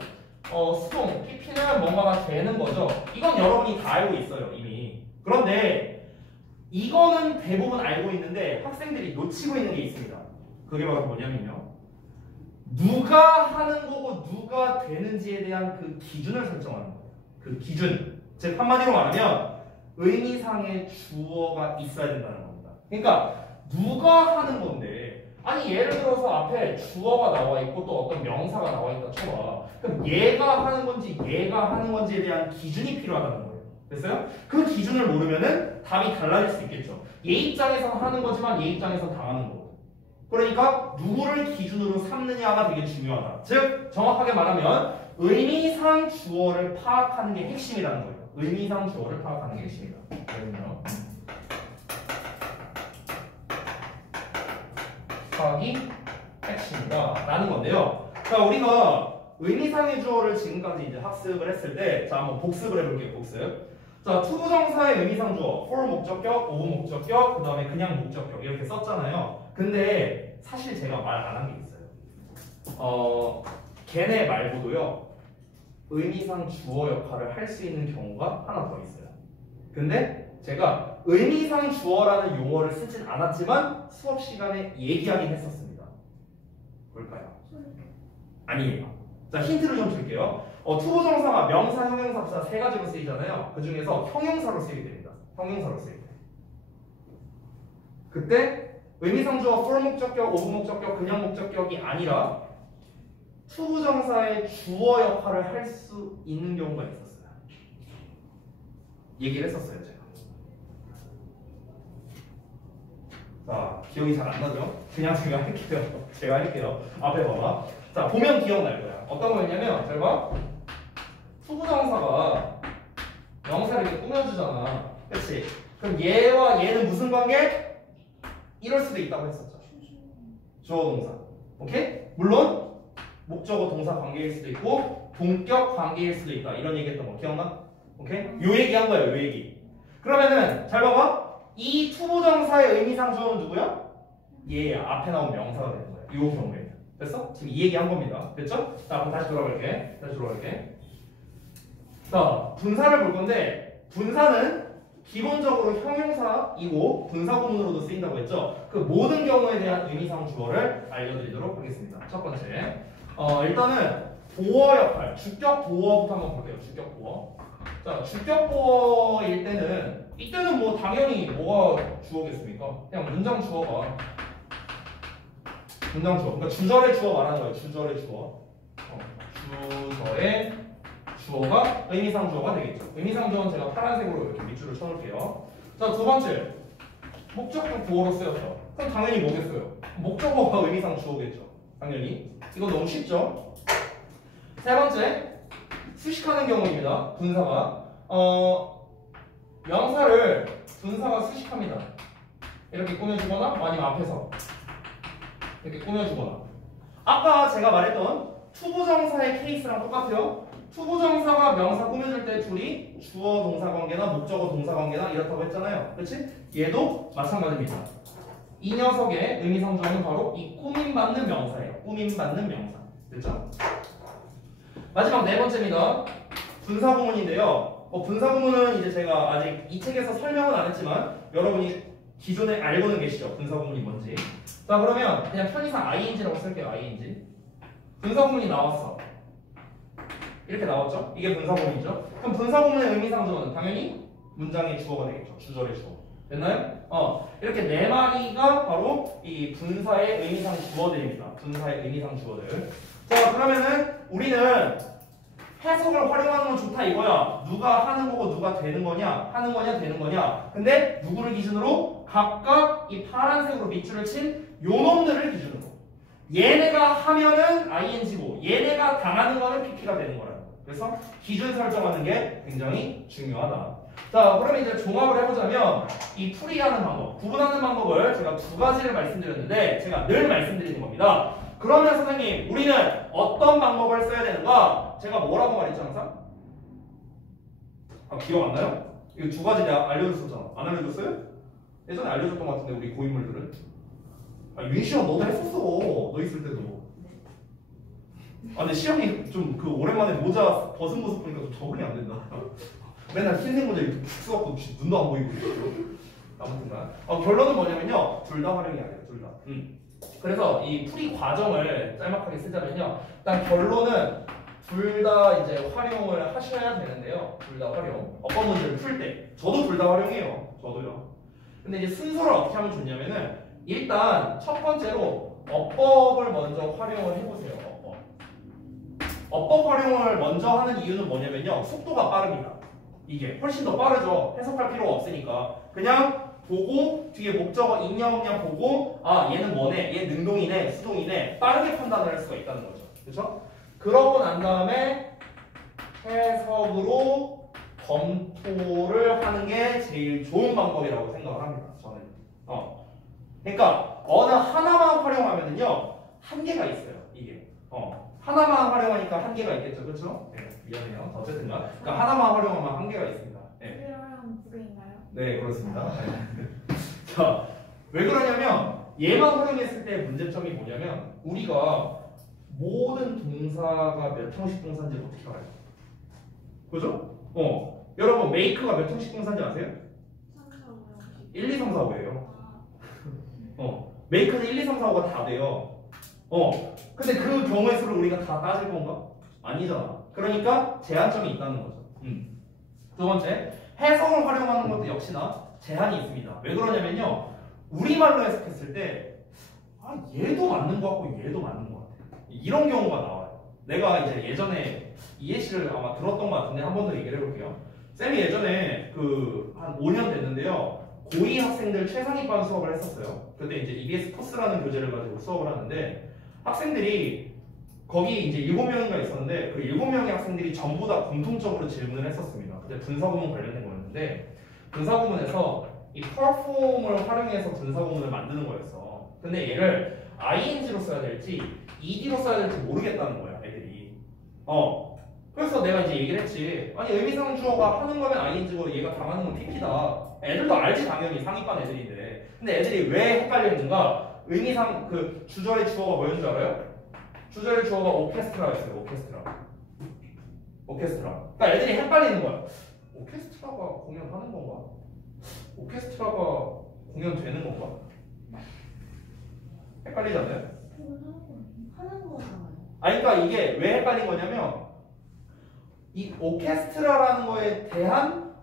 수동, PP는 뭔가가 되는 거죠. 이건 여러분이 다 알고 있어요, 이미. 그런데 이거는 대부분 알고 있는데 학생들이 놓치고 있는 게 있습니다. 그게 바로 뭐냐면요. 누가 하는 거고 누가 되는지에 대한 그 기준을 설정하는 거예요. 그 기준. 즉 한마디로 말하면 의미상의 주어가 있어야 된다는 겁니다. 그러니까 누가 하는 건데 아니 예를 들어서 앞에 주어가 나와 있고 또 어떤 명사가 나와 있다 쳐봐. 그럼 얘가 하는 건지 얘가 하는 건지에 대한 기준이 필요하다는 거예요. 됐어요? 그 기준을 모르면은 답이 달라질 수 있겠죠. 얘 입장에서 하는 거지만 얘 입장에서 당하는 거고. 그러니까 누구를 기준으로 삼느냐가 되게 중요하다. 즉 정확하게 말하면 의미상 주어를 파악하는 게 핵심이라는 거예요. 의미상 주어를 파악하는 게 핵심이다. 그러면요. 파악이 핵심이다 라는 건데요. 자, 우리가 의미상의 주어를 지금까지 이제 학습을 했을 때, 자, 한번 복습을 해볼게요. 복습. 자, 투부정사의 의미상 주어, for 목적격, of 목적격, 그 다음에 그냥 목적격 이렇게 썼잖아요. 근데 사실 제가 말 안 한 게 있어요. 걔네 말고도요, 의미상 주어 역할을 할 수 있는 경우가 하나 더 있어요. 근데 제가 의미상 주어라는 용어를 쓰진 않았지만 수업 시간에 얘기하긴 했었습니다. 뭘까요? 아니에요. 자, 힌트를 좀 줄게요. 투부정사가 명사, 형용사, 부사 세 가지로 쓰이잖아요. 그 중에서 형용사로 쓰이게 됩니다. 형용사로 쓰이게 돼요. 그때 의미상 주어 for 목적격, of 목적격, 그냥 목적격이 아니라 투부정사의 주어 역할을 할 수 있는 경우가 있었어요. 얘기를 했었어요, 제가. 자, 기억이 잘 안 나죠? 그냥 제가 할게요. 제가 할게요. 앞에 봐봐. 자, 보면 기억날 거야. 어떤 거였냐면, 잘 봐. 투부정사가 명사를 이렇게 꾸며주잖아. 그치? 그럼 얘와 얘는 무슨 관계? 이럴 수도 있다고 했었죠. 주어 동사. 오케이? 물론 목적어 동사 관계일 수도 있고 동격 관계일 수도 있다. 이런 얘기 했던 거 기억나? 오케이? 요 얘기 한 거예요. 요 얘기. 그러면은 잘 봐봐. 이 투부정사의 의미상 주어는 누구야? 얘야. 앞에 나온 명사가 되는 거야. 요 경우에. 됐어? 지금 이 얘기 한 겁니다. 됐죠? 자, 그럼 다시 돌아갈게. 자, 분사를 볼 건데 분사는 기본적으로 형용사이고 분사구문으로도 쓰인다고 했죠? 그 모든 경우에 대한 의미상 주어를 알려드리도록 하겠습니다. 첫 번째, 일단은 보어 역할, 주격 보어부터 한번 볼게요. 주격 보어. 자, 주격 보어일 때는 당연히 뭐가 주어겠습니까? 그냥 문장 주어가 문장 주어. 그러니까 주절의 주어 말하는 거예요. 주절의 주어. 주절의 주어가 의미상 주어가 되겠죠. 의미상 주어는 제가 파란색으로 이렇게 밑줄을 쳐놓을게요. 자, 두 번째. 목적격 보어로 쓰였죠. 그럼 당연히 뭐겠어요? 목적어가 의미상 주어겠죠. 당연히. 이거 너무 쉽죠? 세 번째. 수식하는 경우입니다. 분사가. 명사를 분사가 수식합니다. 이렇게 꾸며주거나 아니면 앞에서 이렇게 꾸며주거나. 아까 제가 말했던 투부정사의 케이스랑 똑같아요. 투부정사가 명사 꾸며줄 때 둘이 주어 동사 관계나 목적어 동사 관계나 이렇다고 했잖아요. 그렇지? 얘도 마찬가지입니다. 이 녀석의 의미상 주어는 바로 이 꾸밈받는 명사예요. 꾸밈받는 명사. 됐죠? 마지막 네 번째입니다. 분사구문인데요. 분사구문은 이제 제가 아직 이 책에서 설명은 안 했지만 여러분이 기존에 알고는 계시죠? 분사구문이 뭔지. 자, 그러면 그냥 편의상 ing라고 쓸게요. ing. 분사구문이 나왔어. 이렇게 나왔죠? 이게 분사구문이죠? 그럼 분사구문의 의미상 주어는 당연히 문장의 주어가 되겠죠. 주절의 주어. 됐나요? 이렇게 네 마리가 바로 이 분사의 의미상 주어들입니다. 분사의 의미상 주어들. 자, 그러면은 우리는 해석을 활용하는 건 좋다 이거야. 누가 하는 거고 누가 되는 거냐? 하는 거냐 되는 거냐? 근데 누구를 기준으로? 각각 이 파란색으로 밑줄을 친 요놈들을 기준으로. 얘네가 하면은 ing고 얘네가 당하는 거는 pp가 되는 거라고. 그래서 기준 설정하는 게 굉장히 중요하다. 자, 그러면 이제 종합을 해보자면 이 풀이하는 방법, 구분하는 방법을 제가 두 가지를 말씀드렸는데 제가 늘 말씀드리는 겁니다. 그러면 선생님, 우리는 어떤 방법을 써야 되는가? 제가 뭐라고 말했죠 항상? 기억 안 나요? 이거 두 가지 내가 알려줬었잖아. 안 알려줬어요? 예전에 알려줬던 것 같은데 우리 고인물들은. 윤시험 너도 했었어. 너 있을 때도. 근데 시험이 좀 그 오랜만에 모자 벗은 모습 보니까 좀 적응이 안 된다. 맨날 흰색 모자 이렇게 푹 써갖고 눈도 안 보이고 있고. 아무튼간 결론은 뭐냐면요, 둘 다 활용해야 돼요. 둘 다. 그래서 이 풀이 과정을 짤막하게 쓰자면요, 일단 결론은 둘 다 이제 활용을 하셔야 되는데요. 둘 다 활용. 어떤 문제를 풀 때 저도 둘 다 활용해요. 저도요. 근데 이제 순서를 어떻게 하면 좋냐면은 일단 첫 번째로 어법을 먼저 활용을 해보세요. 어법 활용을 먼저 하는 이유는 뭐냐면요, 속도가 빠릅니다. 이게 훨씬 더 빠르죠. 해석할 필요가 없으니까 그냥 보고 뒤에 목적어 있냐 없냐 보고 얘는 뭐네, 얘 능동이네 수동이네 빠르게 판단을 할 수가 있다는 거죠. 그렇죠? 그러고 난 다음에 해석으로 검토를 하는 게 제일 좋은 방법이라고 생각을 합니다. 저는. 그러니까 어느 하나만 활용하면은요 한계가 있어요. 이게. 하나만 활용하니까 한계가 있겠죠. 그렇죠? 네, 미안해요. 어쨌든가. 그러니까 하나만 활용하면 한계가 있습니다. 네. 네, 그렇습니다. 자, 왜 그러냐면 얘만 활용했을 때 문제점이 뭐냐면 우리가 모든 동사가 몇 형식 동사인지 어떻게 알아요? 그죠? 여러분 make가 몇 형식 동사인지 아세요? 1, 2, 3, 4, 5예요. make는 1, 2, 3, 4, 5가 다 돼요. 근데 그 경우의 수를 우리가 다 따질 건가? 아니잖아. 그러니까 제한점이 있다는 거죠. 두 번째, 해석을 활용하는 것도 역시나 제한이 있습니다. 왜 그러냐면요, 우리말로 해석했을 때 얘도 맞는 것 같고 얘도 맞는 것 같아. 이런 경우가 나와요. 내가 이제 예전에 이해시를 아마 들었던 것 같은데 한 번 더 얘기를 해볼게요. 쌤이 예전에 한 5년 됐는데요, 고2 학생들 최상위반 수업을 했었어요. 그때 이제 EBS 코스라는 교재를 가지고 수업을 하는데 학생들이 거기 이제 7명인가 있었는데 그 7명의 학생들이 전부 다 공통적으로 질문을 했었습니다. 그때 분사구문 관련된 거였는데 분사구문에서 이 perform을 활용해서 분사구문을 만드는 거였어. 근데 얘를 ing로 써야 될지 ed로 써야 될지 모르겠다는 거야, 애들이. 그래서 내가 이제 얘기를 했지. 아니 의미상 주어가 하는 거면 ing고 얘가 당하는 건 pp다. 애들도 알지 당연히, 상위반 애들인데. 근데 애들이 왜 헷갈렸는가? 의미상 주절의 주어가 뭐였는 줄 알아요? 주절의 주어가 오케스트라였어요. 오케스트라. 그러니까 애들이 헷갈리는 거야. 오케스트라가 공연하는 건가? 오케스트라가 공연되는 건가? 헷갈리잖아요? 하는 거잖아요. 그러니까 이게 왜 헷갈린 거냐면 이 오케스트라라는 거에 대한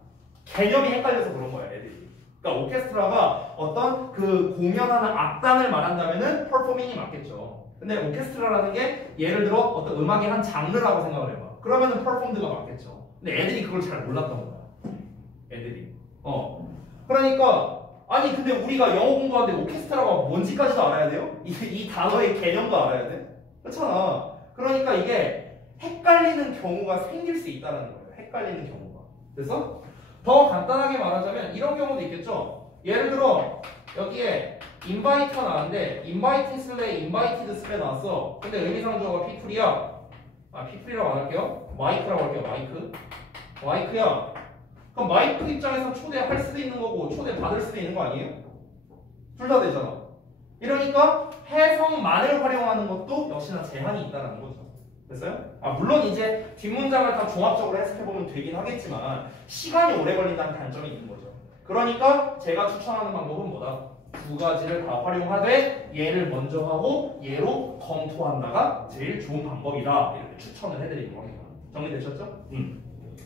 개념이 헷갈려서 그런 거야, 애들이. 그러니까 오케스트라가 어떤 그 공연하는 악단을 말한다면은 퍼포밍이 맞겠죠. 근데 오케스트라라는 게 예를 들어 어떤 음악의 한 장르라고 생각을 해봐. 그러면은 퍼폼드가 맞겠죠. 근데 애들이 그걸 잘 몰랐던 거야. 애들이. 그러니까 아니 근데 우리가 영어 공부하는데 오케스트라가 뭔지까지도 알아야 돼요? 이 단어의 개념도 알아야 돼? 그렇잖아. 그러니까 이게 헷갈리는 경우가 생길 수 있다는 거예요. 헷갈리는 경우가. 그래서 더 간단하게 말하자면 이런 경우도 있겠죠. 예를 들어 여기에 invite가 나왔는데 inviting 슬래 invited 슬래 나왔어. 근데 의미상조어가 people이야. people이라고 안 할게요. 마이크라고 할게요. 마이크야. 그럼 마이크 입장에서 초대할 수도 있는 거고 초대 받을 수도 있는 거 아니에요? 둘 다 되잖아. 이러니까 해석만을 활용하는 것도 역시나 제한이 있다는 거죠. 됐어요? 물론 이제 뒷문장을 다 종합적으로 해석해보면 되긴 하겠지만 시간이 오래 걸린다는 단점이 있는 거죠. 그러니까 제가 추천하는 방법은 뭐다? 두 가지를 다 활용하되 얘를 먼저 하고 얘로 검토한다가 제일 좋은 방법이다. 이렇게 추천을 해드리는 겁니다. 정리되셨죠?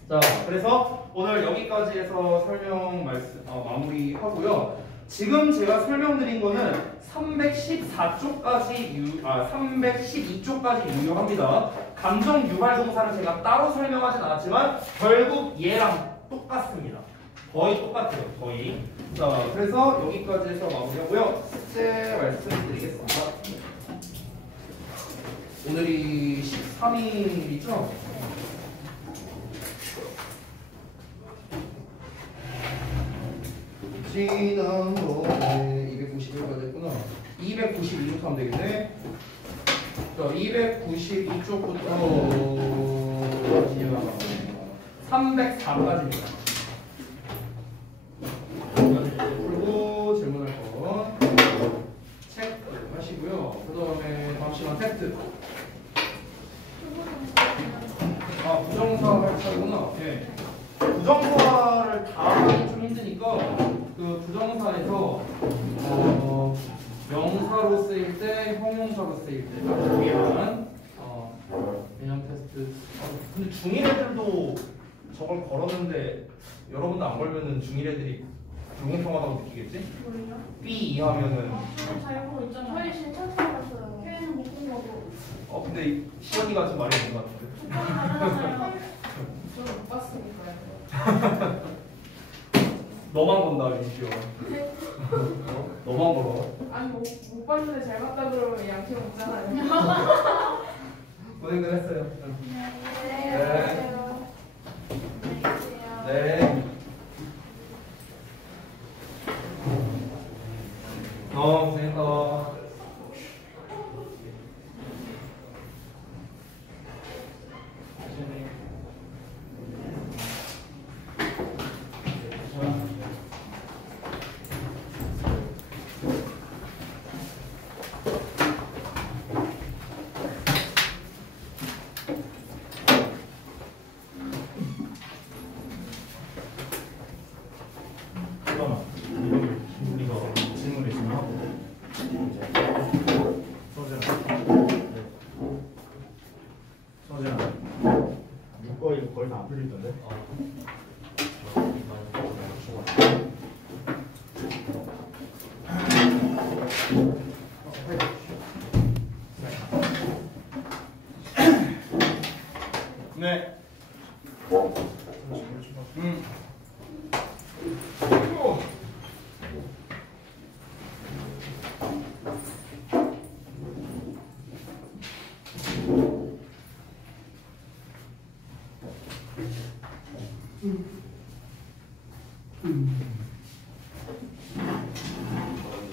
자, 그래서 오늘 여기까지 해서 설명 마무리하고요. 지금 제가 설명드린 거는 312쪽까지 유효합니다. 감정 유발 동사를 제가 따로 설명하진 않았지만 결국 얘랑 똑같습니다. 거의 똑같아요. 거의. 자, 그래서 여기까지 해서 마무리하고요. 숙제 말씀드리겠습니다. 오늘이 13일이죠? 지난번에 291까지 했구나. 292부터 하면 되겠네. 자, 292쪽부터 304까지입니다. 풀고 질문할 거 체크 하시고요. 그 다음에 다음 시간 테스트. 부정사 할 차례구나. 예. 부정사를 다 하기 좀 힘드니까 그 부정사에서 명사로 쓰일 때, 형용사로 쓰일 때 위한 개념 테스트. 근데 중1 애들도 저걸 걸었는데 여러분도 안 걸면은 중1 애들이 불공평하다고 느끼겠지? 뭐예요? B 이하면은 잘 보고 있잖아. 저희 신청 받았어요. 걔는 못 본 거고. 근데 시연이가 좀 말이 없는 것 같은데. 저는 못 봤으니까요. 너만 본다 민지요. 너만 걸어. 아니 못 봤는데 잘 봤다 그러면 양심 없잖아요. 고생들 했어요. 안녕하세요. 네. 고생했다. 우리가 질문을 있으면 하고 서재나 이거 거의 다 안 풀리던데? 네.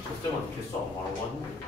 저때만 개수 안 말하고 왔는데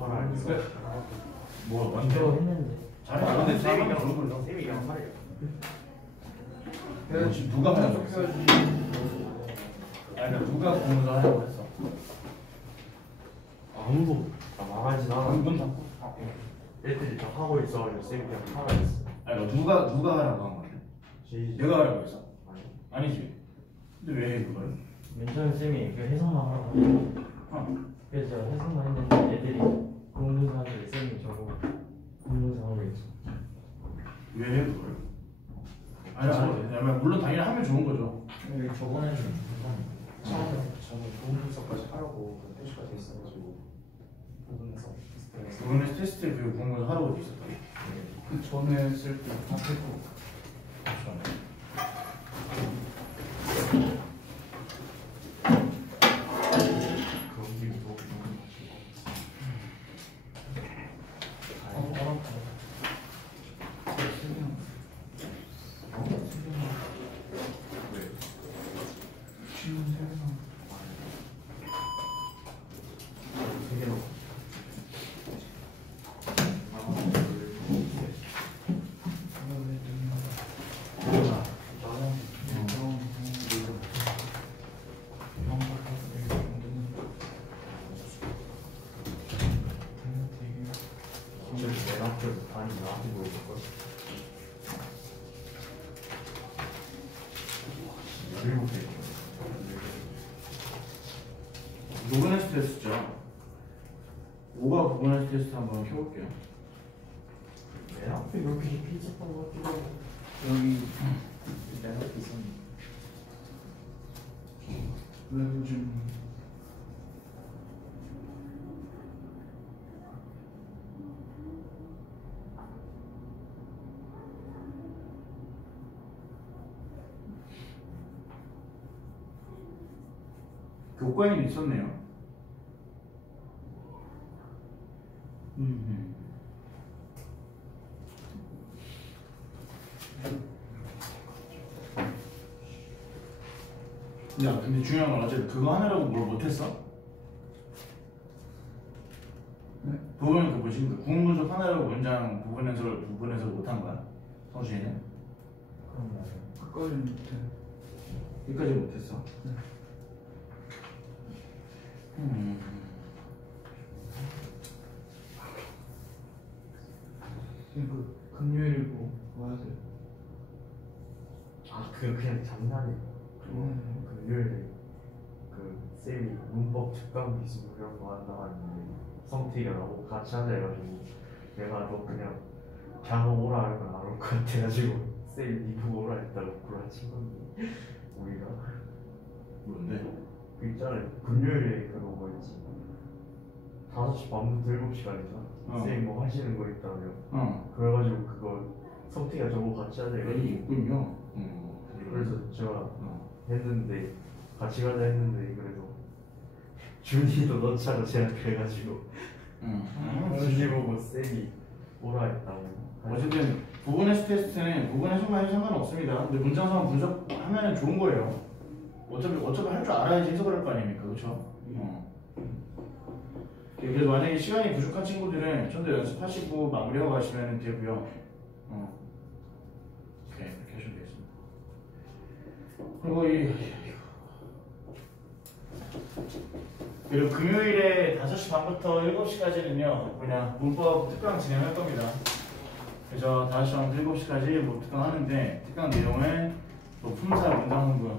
화를 안 냈어. 뭐 이거 완전 했는데. 잘해. 아, 근데 쌤이랑 그런 걸로. 쌤이 그냥 화를 그래서 지금 누가 하냐고 했어. 아니 그러니까 누가 공부를 하냐고 했어. 아무도 말하진 않아. 문 닫고. 애들이 다 하고 있어가지고 쌤이 그냥 화를 냈어. 아니 누가 하라고 한 건데? 내가 하라고 했어? 아니. 아니지. 근데 왜 해, 그걸? 맨 처음에 쌤이 그 해석만 하라고. 그래서 제가 해석만 했는데 애들이 공문사한테 쌤이 저거 공문사 하고 있어. 왜 해, 그걸? 아니, 물론 당연히 하면 좋은 거죠. 여기 저번에는 저는 좋은 분석까지 하려고 그 표시까지 있어가지고 부분에서 테스트를 이번에 테스트 그 공부를 하라고 돼 있었다. 그 전에 쓸 때 앞에도 내 학교 아니 나한테 물어볼걸? 17개. 노브네스 테스트죠. 5가 구분해서 테스트 한번 켜볼게요. 내 앞에 이렇게 피지한 것 같기도 하고. 여기 내가 있었는데 요즘 교과에는 있었네요. 야, 근데 중요한 건 어쨌든 그거 하느라고 뭘 못했어? 네? 부분 그 뭐지? 그 구문 분석 하느라고 문장 부분에서 못한 거야? 성준이는? 그런 거. 그까지 못해. 여기까지 못했어. 네. 그 금요일이고 와야 돼. 아 그거 그냥 장난이야. 금요일에 그 쌤이 문법 특강 기술 이런 거 한다고 했는데 성태이가 나보고 같이 하자 해가지고 내가 너 그냥 장어 오라 하면 안 올 것 같아가지고 쌤이 니부 오라 했다고 구라친 건데 우리가 뭔데? 그 있잖아요 금요일에 그거 뭐였지 5시 반부터 7시까지잖아 쌤이 뭐 하시는 거 있다며 그래가지고 그거 성태이가 저보고 같이 하자 여기 해가지고 있군요. 그래서 제가 했는데 같이 가자 했는데 그래서 준이도 넣자고 제가 그래가지고 준이 보고 쌤이 오라 했다고 어쨌든 부분해서 테스트는 부분해서만 해도 상관없습니다. 근데 문장상 분석하면 좋은 거예요. 어차피 할 줄 알아야지 해석을 할 거 아닙니까, 그렇죠? 그래서 만약에 시간이 부족한 친구들은 좀 더 연습하시고 마무리하고 가시면 되고요. 오케이, 이렇게 하시면 되겠습니다. 그리고 금요일에 5시 반부터 7시까지는요 그냥 문법 특강 진행할 겁니다. 그래서 5시 반부터 7시까지 뭐 특강 하는데 특강 내용은 뭐 품사 문장 흥분.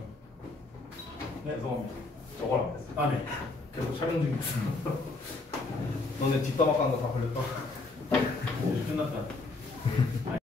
네, 죄송합니다. 저걸 안 됐어. 아 네. 계속 촬영 중이었습니다. 너네 뒷담화 깐거 다 걸렸다. 이제 끝났다.